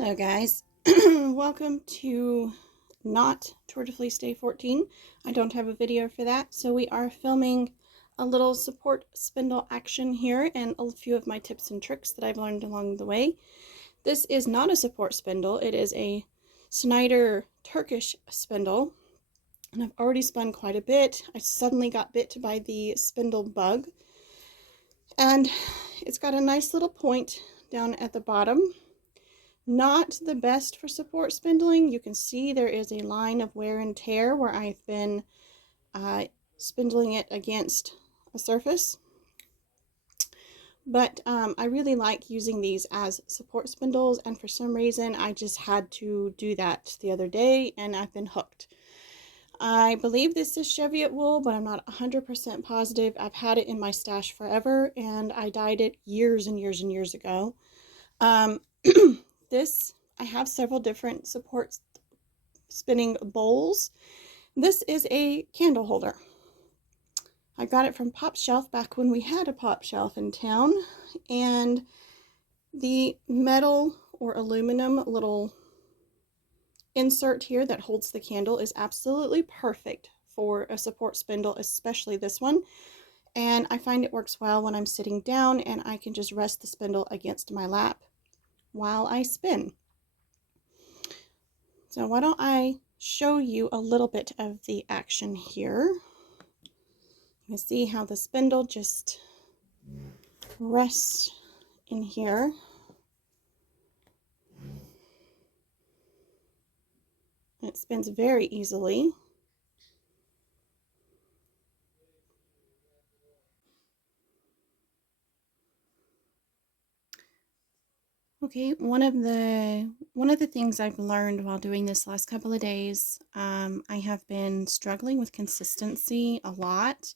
Hello guys, welcome to not Tour de Fleece Day 14. I don't have a video for that, so we are filming a little support spindle action here and a few of my tips and tricks that I've learned along the way. This is not a support spindle, it is a Snyder Turkish spindle, and I've already spun quite a bit. I suddenly got bit by the spindle bug, and it's got a nice little point down at the bottom. Not the best for support spindling. You can see there is a line of wear and tear where I've been spindling it against a surface. But I really like using these as support spindles, and for some reason I just had to do that the other day and I've been hooked. I believe this is Cheviot wool, but I'm not 100% positive. I've had it in my stash forever and I dyed it years and years and years ago. I have several different support spinning bowls. This is a candle holder. I got it from Pop Shelf back when we had a Pop Shelf in town, and the metal or aluminum little insert here that holds the candle is absolutely perfect for a support spindle, especially this one. And I find it works well when I'm sitting down and I can just rest the spindle against my lap while I spin. So why don't I show you a little bit of the action here. You can see how the spindle just rests in here. It spins very easily. Okay, one of the things I've learned while doing this last couple of days, I have been struggling with consistency a lot.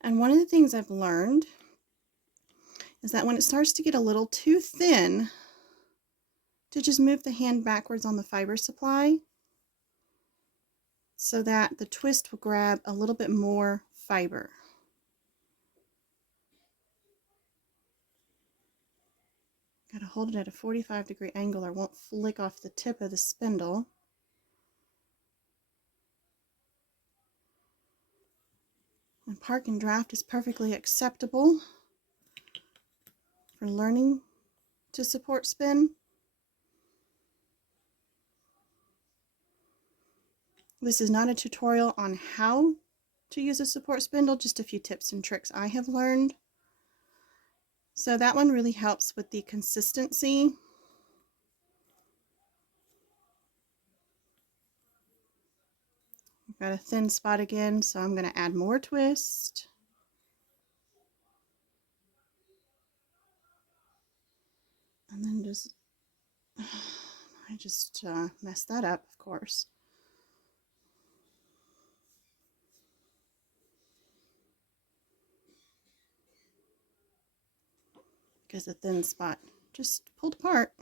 And one of the things I've learned is that when it starts to get a little too thin, to just move the hand backwards on the fiber supply so that the twist will grab a little bit more fiber. Gotta hold it at a 45-degree angle or it won't flick off the tip of the spindle. And park and draft is perfectly acceptable for learning to support spin. This is not a tutorial on how to use a support spindle, just a few tips and tricks I have learned. So that one really helps with the consistency. I've got a thin spot again, so I'm going to add more twist. And then I just messed that up, of course. Because the thin spot just pulled apart.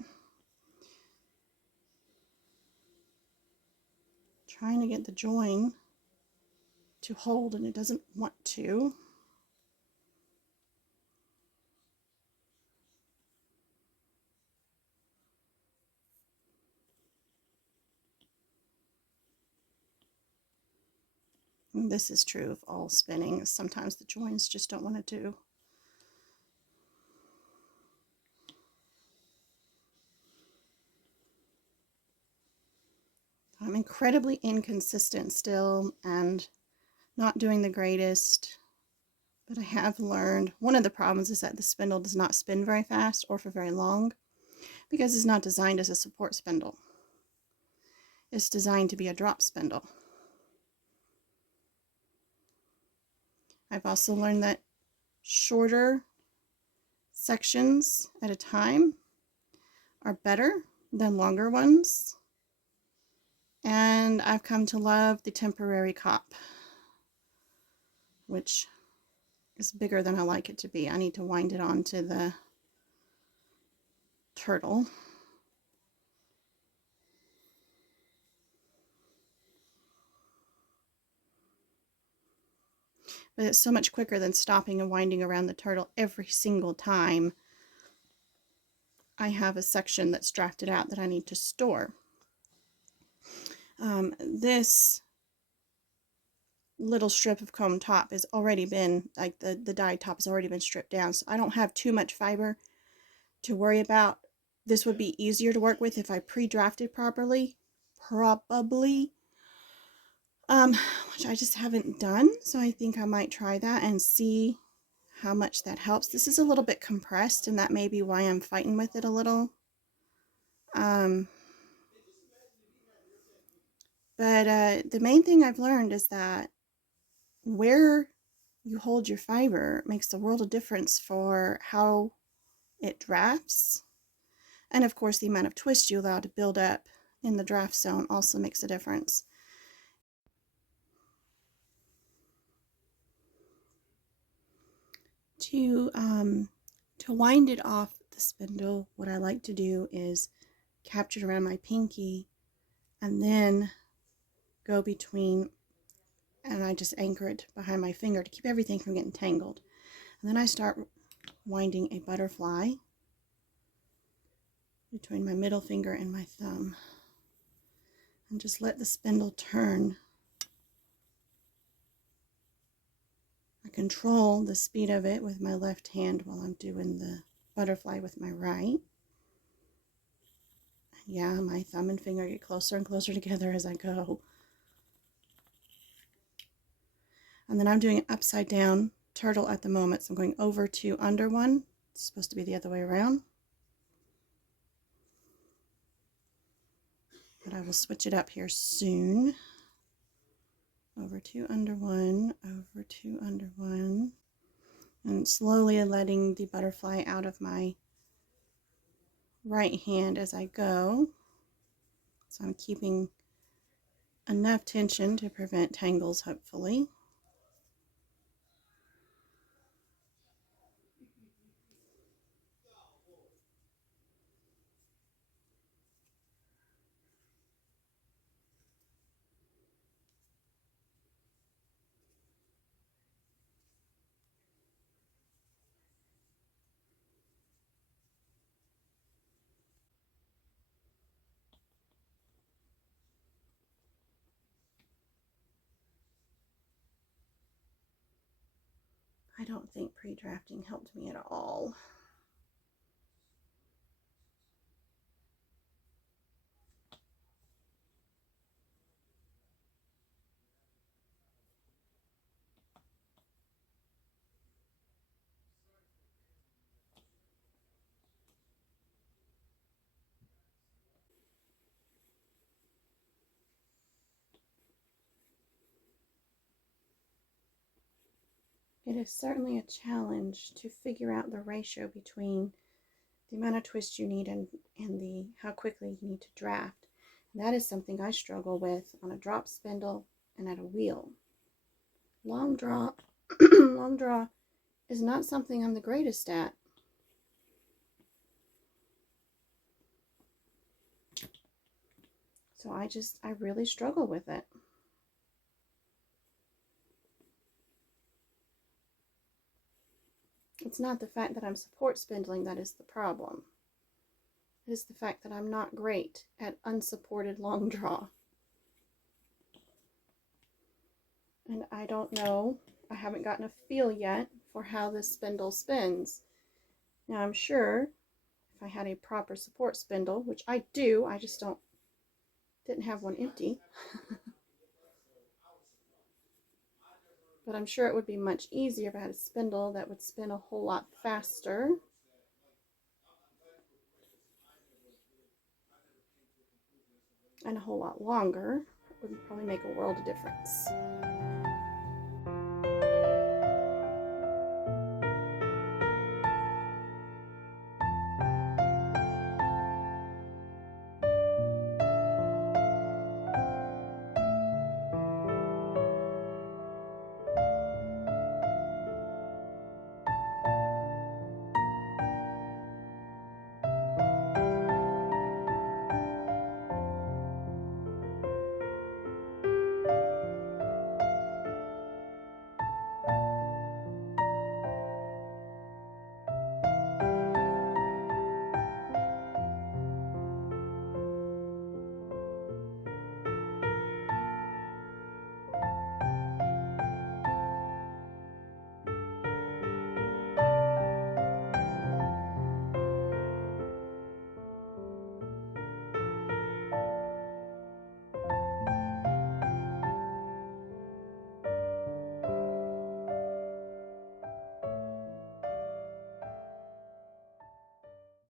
Trying to get the join to hold and it doesn't want to. And this is true of all spinning. Sometimes the joins just don't want to do. I'm incredibly inconsistent still and not doing the greatest, but I have learned one of the problems is that the spindle does not spin very fast or for very long because it's not designed as a support spindle. It's designed to be a drop spindle. I've also learned that shorter sections at a time are better than longer ones. And I've come to love the temporary cop, which is bigger than I like it to be. I need to wind it onto the turtle. But it's so much quicker than stopping and winding around the turtle every single time I have a section that's drafted out that I need to store. This little strip of comb top has already been, like the dyed top has already been stripped down, so I don't have too much fiber to worry about. This would be easier to work with if I pre-drafted properly, probably, which I just haven't done, so I think I might try that and see how much that helps. This is a little bit compressed, and that may be why I'm fighting with it a little. But the main thing I've learned is that where you hold your fiber makes a world of difference for how it drafts. And of course, the amount of twist you allow to build up in the draft zone also makes a difference. To wind it off the spindle, what I like to do is capture it around my pinky and then go between, and I just anchor it behind my finger to keep everything from getting tangled. And then I start winding a butterfly between my middle finger and my thumb, and just let the spindle turn. I control the speed of it with my left hand while I'm doing the butterfly with my right. Yeah, my thumb and finger get closer and closer together as I go. And then I'm doing an upside down turtle at the moment, so I'm going over to under one. It's supposed to be the other way around, but I will switch it up here soon. Over two under one, over two under one, and slowly letting the butterfly out of my right hand as I go. So I'm keeping enough tension to prevent tangles, hopefully. I don't think pre-drafting helped me at all. It is certainly a challenge to figure out the ratio between the amount of twist you need and the how quickly you need to draft. And that is something I struggle with on a drop spindle and at a wheel. Long draw, long draw is not something I'm the greatest at. So I really struggle with it. It's not the fact that I'm support spindling that is the problem. It is the fact that I'm not great at unsupported long draw. And I don't know, I haven't gotten a feel yet for how this spindle spins. Now I'm sure if I had a proper support spindle, which I do, I just didn't have one empty. But I'm sure it would be much easier if I had a spindle that would spin a whole lot faster. And a whole lot longer. It would probably make a world of difference.